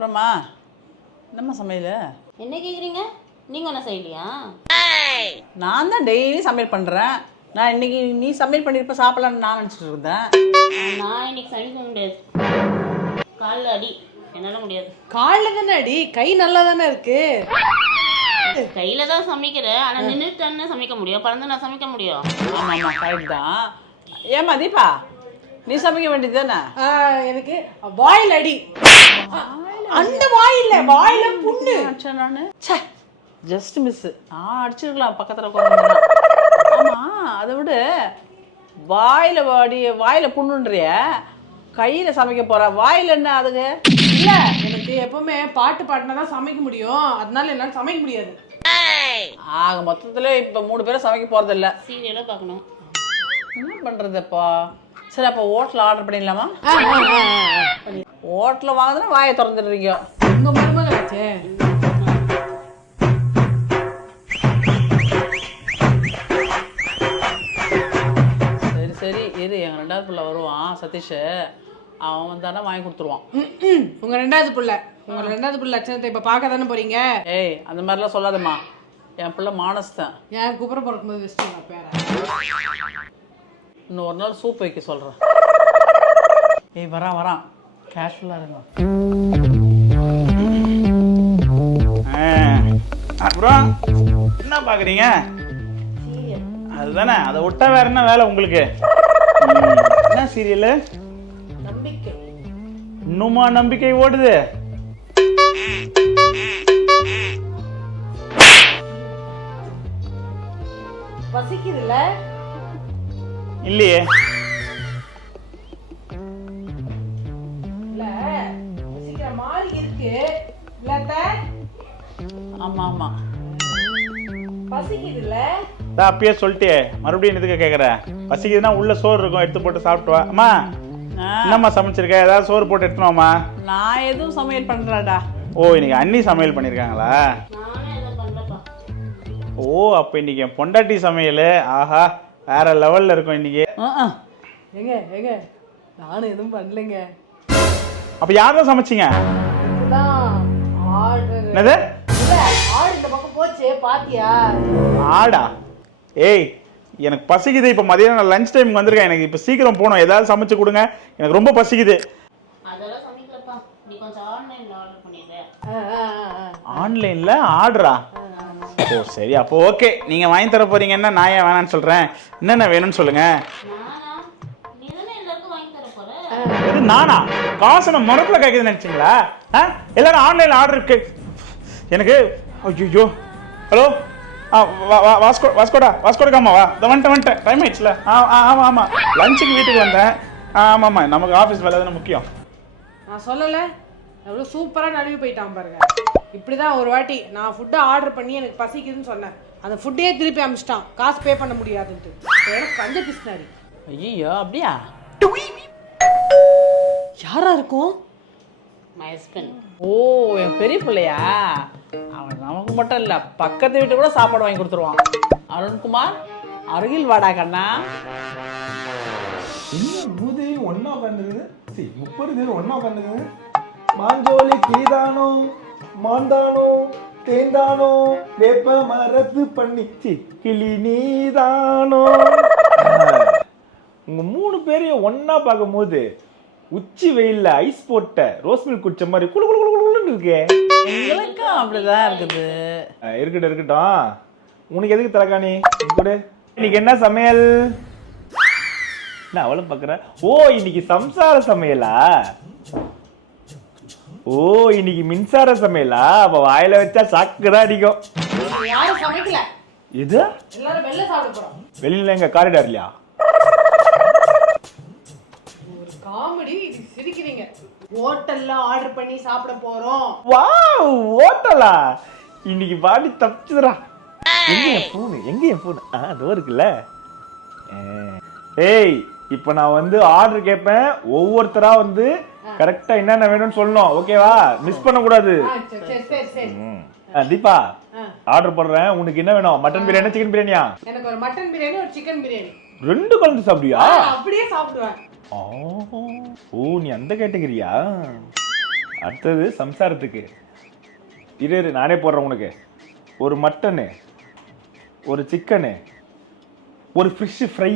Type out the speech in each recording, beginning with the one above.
அப்புறமா? என்னம்மா சமையல்? என்ன கேக்குறீங்க? நீங்க ஒன்றும் செய்யலையா? நான் தான் டெய்லி சமையல் பண்ணுறேன் நான் இன்னைக்கு நீ சமையல் பண்ணியிருப்ப சாப்பிடலான்னு நான் நினச்சிட்டு இருந்தேன். நான் இன்னைக்கு சமைக்க முடியாது. காலில் அடி. என்னால முடியாது. காலில் தானே அடி? கை நல்லா தானே இருக்கு? கையில தான் சமைக்கிறேன் ஆனா நின்றுட்டு சமைக்க முடியும். பறந்து நான் சமைக்க முடியும். ஆமாம் ஆமாம் கரெக்ட் தான். ஏம்மா தீபா நீ சமைக்க வேண்டியது தானே? ஆ, எனக்கு வாயில் அடி. அந்த வாயில்ல வாயில புண்ணு. அடிச்சேன் நான் ச்சே. ஜஸ்ட் மிஸ்ஸு நான் அடிச்சிருக்கலாம் பக்கத்தில் உட்காந்து ஆமாம் அதை விட. வாயில் வாடி வாயில் புண்ணுன்றிய? கையில் சமைக்க போகிற வாயில் என்ன அதுக்கு இல்ல எனக்கு எப்பவுமே பாட்டு பாடினா தான் சமைக்க முடியும். அதனால என்னால சமைக்க முடியாது. ஆக மொத்தத்தில் இப்போ மூணு பேரும் சமைக்க போகிறதில்ல சீரியலாக பார்க்கணும். என்ன பண்ணுறது இப்போ சரி அப்போ ஹோட்டலில் ஆர்டர் பண்ணிடலாமா? ஹோட்டலில் வாங்குதுன்னா வாயை திறந்துடுறீங்க. உங்க மருமகளாச்சே சரி சரி. இரு எங்கள் ரெண்டாவது பிள்ளை வருவான் சதீஷ். அவன் வந்தானா வாங்கி கொடுத்துருவான். ம், ம். உங்க ரெண்டாவது புள்ள. உங்க ரெண்டாவது புள்ள லட்சணத்தை இப்ப பார்க்க தானே போறீங்க? ஏய் அந்த மாதிரிலாம் சொல்லாதம்மா. என் பிள்ளை மானஸ் தான் ஏன் குப்புற பிறக்கும்போது வச்சுட்டு பேர? இன்னும் ஒரு நாள் சூப் வைக்க சொல்கிறேன் ஏய் வரான் வரான். கேஷுவலாக இருங்க. ஆ, அப்புறம் என்ன பாக்குறீங்க அதுதானே அதை விட்டா வேற என்ன வேலை உங்களுக்கு? என்ன சீரியல் நம்பிக்கை. இன்னுமா நம்பிக்கை ஓடுது? பசிக்குதுல்ல? இல்லையே. ஆமாம் ஆமாம் பசிக்குதுல்ல? அதான் அப்பயே சொல்லிட்டே மறுபடியும் எதுக்கு கேக்குற? பசிக்குதுன்னா உள்ள சோறு இருக்கும் எடுத்து போட்டு சாப்பிட்டு வா. அம்மா என்னம்மா சமைச்சிருக்க? ஏதாவது சோறு போட்டு எடுத்துன்னு வாம்மா. நான் எதுவும் சமையல் பண்ணுறாடா ஓ இன்னைக்கு அண்ணி சமையல் பண்ணியிருக்காங்களா நானே ஓ அப்போ இன்னைக்கு என் பொண்டாட்டி சமையல். ஆஹா வேற லெவல்ல இருக்கும் இன்னைக்கு. ஏங்க ஏங்க நானும் எதுவும் பண்ணலைங்க. அப்ப யாரும் சமைச்சிங்க? இதுதான் ஆர்டர். என்னது? போச்சு பாத்தியா? ஆடா. ஏய் எனக்கு பசிக்குது. இப்போ மதியானம் நான் லஞ்ச் டைமுக்கு வந்திருக்கேன். எனக்கு இப்போ சீக்கிரம் போகணும். ஏதாவது சமைச்சு கொடுங்க. எனக்கு ரொம்ப பசிக்குது. அதெல்லாம் சமைக்கலப்பா. நீ கொஞ்சம் ஆன்லைனில் ஆர்டர் பண்ணிடுறேன். ஆன்லைன்ல ஆர்டரா ஓ சரி. அப்போ ஓகே. நீங்க வாங்கி தர போறீங்கன்னா நான் ஏன் வேணாம்னு சொல்றேன்? என்னென்ன வேணும்னு சொல்லுங்க. நானா? நீ தானே எல்லாருக்கும் வாங்கி தர போற? இது நானா? காசு நான் முறப்புல கேட்குதுன்னு நினைச்சீங்களா? ஆ? எல்லாரும் ஆன்லைன்ல ஆர்டர் எனக்கு ஐயோ ஹலோ ஆ வா- வா- வாஸ்கோ வாஸ்கோடா வாஸ்கோட காமா வா. இந்த வந்துட்டேன் வந்துட்டேன். டைம் ஆயிடுச்சுல. ஆ ஆ, ஆமா ஆமா. லஞ்சுக்கு வீட்டுக்கு வந்தேன். ஆ, ஆமா ஆமா. நமக்கு ஆஃபீஸ் வேலை தானே முக்கியம். நான் சொல்லல. எவ்வளோ சூப்பராக நழுவி போயிட்டான் பாருங்க. இப்படிதான் ஒரு வாட்டி நான் ஃபுட்டை ஆர்டர் பண்ணி எனக்கு பசிக்குதுன்னு சொன்னேன். அந்த ஃபுட்டையே திருப்பி அமிச்சிட்டான். காசு பே பண்ண முடியாதுன்ட்டு. எனக்கு கஞ்ச பிஸ்னாரி ஐயோ அப்படியா? யாரா இருக்கும்? மை ஹஸ்பண்ட் ஓ என் பெரிய பிள்ளையா? அவன் நமக்கு மட்டும் இல்லை பக்கத்து வீட்டு கூட சாப்பாடு வாங்கி கொடுத்துருவான். அருண்குமார் அருகில் வாடா கண்ணா. என்ன மூதேவி ஒன்னா பண்ணுது சி முப்பது பேர் ஒன்னா பண்ணுது மாஞ்சோலி கீதானோ மாந்தானோ தேந்தானோ வேப்ப மரத்து பண்ணி சி கிளி நீதானோ. உங்க மூணு பேரையும் ஒண்ணா பார்க்கும்போது உச்சி வெயில்ல ஐஸ் போட்ட ரோஸ் மில்க் குடிச்ச மாதிரி குளு குளு குளு குளுன்னு இருக்கே. எங்களுக்கும் அப்படிதான் இருக்குது. இருக்கட்டும் இருக்கட்டும். உனக்கு எதுக்கு தலைக்காணி கொடு. இன்னைக்கு என்ன சமையல்? என்ன அவளும் பாக்குற? ஓ இன்னைக்கு சம்சார சமையலா? ஓ இன்னைக்கு மின்சார சமையலா? அப்ப வாயில வச்சா சாக்கு தான் அடிக்கும். யாரும் சமைக்கல. இது வெளியில எங்க காரிடார்லயா? ஒரு சிரிக்கிறீங்க. ஹோட்டல்ல ஆர்டர் பண்ணி சாப்பிட போறோம். வாவ் ஓட்டலா இன்னைக்கு பாடி தப்பிச்சுதுடா. எங்க என் பூனு எங்க என் பூனு ஆ அதோ இருக்குல்ல. ஏய் இப்போ நான் வந்து ஆர்டர் கேட்பேன் ஒவ்வொருத்தரா வந்து கரெக்டா என்னென்ன வேணும்னு சொல்லணும். ஓகேவா மிஸ் பண்ண கூடாது ஆ, சரி சரி சரி சரி. ம். ஆ, தீபா ஆ. ஆர்டர் போடுறேன். உனக்கு என்ன வேணும்? மட்டன் பிரியாணி சிக்கன் பிரியாணியா? எனக்கு ஒரு மட்டன் பிரியாணி ஒரு சிக்கன் பிரியாணி. ரெண்டு கலந்து சாப்பிடுவியா? நான் அப்படியே சாப்பிடுவேன். ஓ ஓ நீ அந்த கேட்டகரியா? அடுத்தது சம்சாரத்துக்கு. இரு இரு நானே போடுறேன் உனக்கு. ஒரு மட்டனு ஒரு சிக்கனு ஒரு ஃபிஷ் ஃப்ரை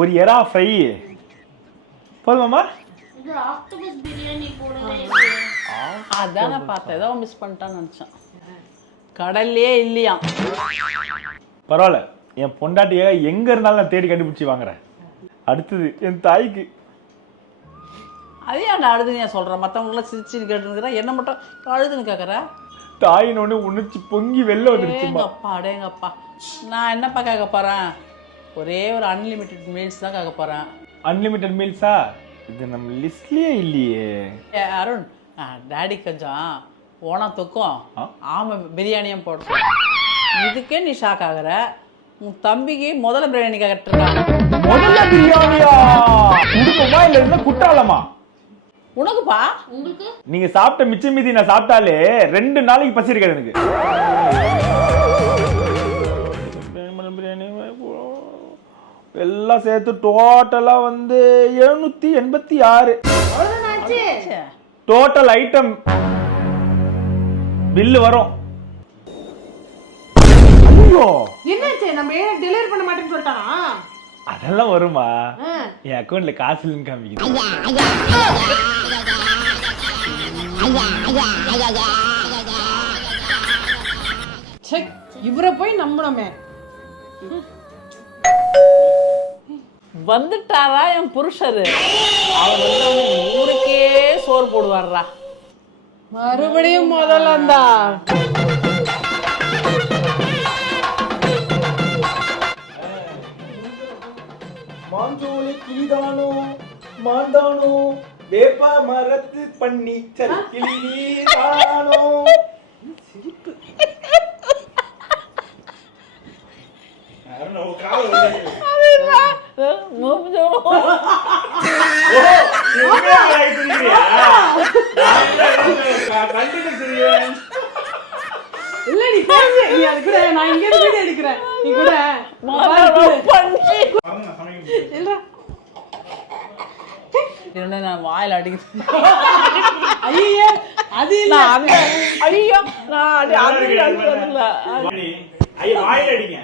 ஒரு எறா ஃப்ரை போதுமாம்மா இது ஆக்டோபஸ் பிரியாணி போடவே அதான் நான் பார்த்தேன். ஏதோ மிஸ் பண்ணிட்டான்னு நினச்சேன். கடல்லே இல்லையாம். பரவாயில்ல. என் பொண்டாட்டிய எங்க இருந்தாலும் நான் தேடி கண்டுபிடிச்சி வாங்குறேன். அடுத்தது என் தாய்க்கு. அதே நான் அழுதுன்னு ஏன் சொல்கிறேன் மற்றவங்களாம் சிரிச்சு கேட்டுருக்கிறேன் என்ன மட்டும் அழுதுன்னு கேட்குற தாயின் ஒன்று உணர்ச்சி பொங்கி வெளில வந்துருச்சுமா ஏங்கப்பா அடேங்கப்பா நான் என்னப்பா கேட்க போகிறேன் ஒரே ஒரு அன்லிமிட்டெட் மீல்ஸ் தான் கேட்க போகிறேன் அன்லிமிட்டெட் மீல்ஸா இது நம்ம லிஸ்ட்லயே இல்லையே. ஏ அருண் டேடி கொஞ்சம் ஓணம் தொக்கும். ஆ? ஆமை பிரியாணியும் போட. சொல்லு. இதுக்கே நீ ஷாக் ஆகுற. உன் தம்பிக்கு முதல்ல பிரியாணி கேட்டுருக்காங்க முதல்ல பிரியாணியா? குடும்பமா இல்ல இருந்தா குற்றாலமா? உனக்குப்பா. உங்களுக்கு? நீங்க சாப்பிட்ட மிச்சம் மீதி நான் சாப்பிட்டாலே ரெண்டு நாளைக்கு பசி இருக்காது எனக்கு. பிரியாணி எல்லாம் சேர்த்து டோட்டலா வந்து எழுநூத்தி எண்பத்தி ஆறு. டோட்டல் ஐட்டம் பில்லு வரும். ஐயோ. என்னாச்சு? நம்ம ஏன் டெலிவரி பண்ண மாட்டேன்னு சொல்லிட்டானா? அதெல்லாம் வருமா. என் அக்கௌண்ட்ல காசு இல்லைன்னு காமிக்குது. இவரை போய் நம்பணுமே வந்துட்டாரா என் புருஷரு? அவர் வந்து ஊருக்கே சோறு போடுவார்ரா. மறுபடியும் முதல்ல தான் மாஞ்சோலை கிளிதானோ? மாந்தானோ? வேப்ப மரத்து பண்ணி கிளிதானோ இல்ல நீ பேசு நீ அது கூட நான் இங்க இருந்து எடுக்கிறேன். நீ கூட பண்ணி இல்ல என்னோட நான் வாயில அடிக்கிறேன். ஐயே அது இல்ல. நான் அந்த ஐயோ நான் அடி அது அது இல்ல. ஐயா வாயில் அடிங்க.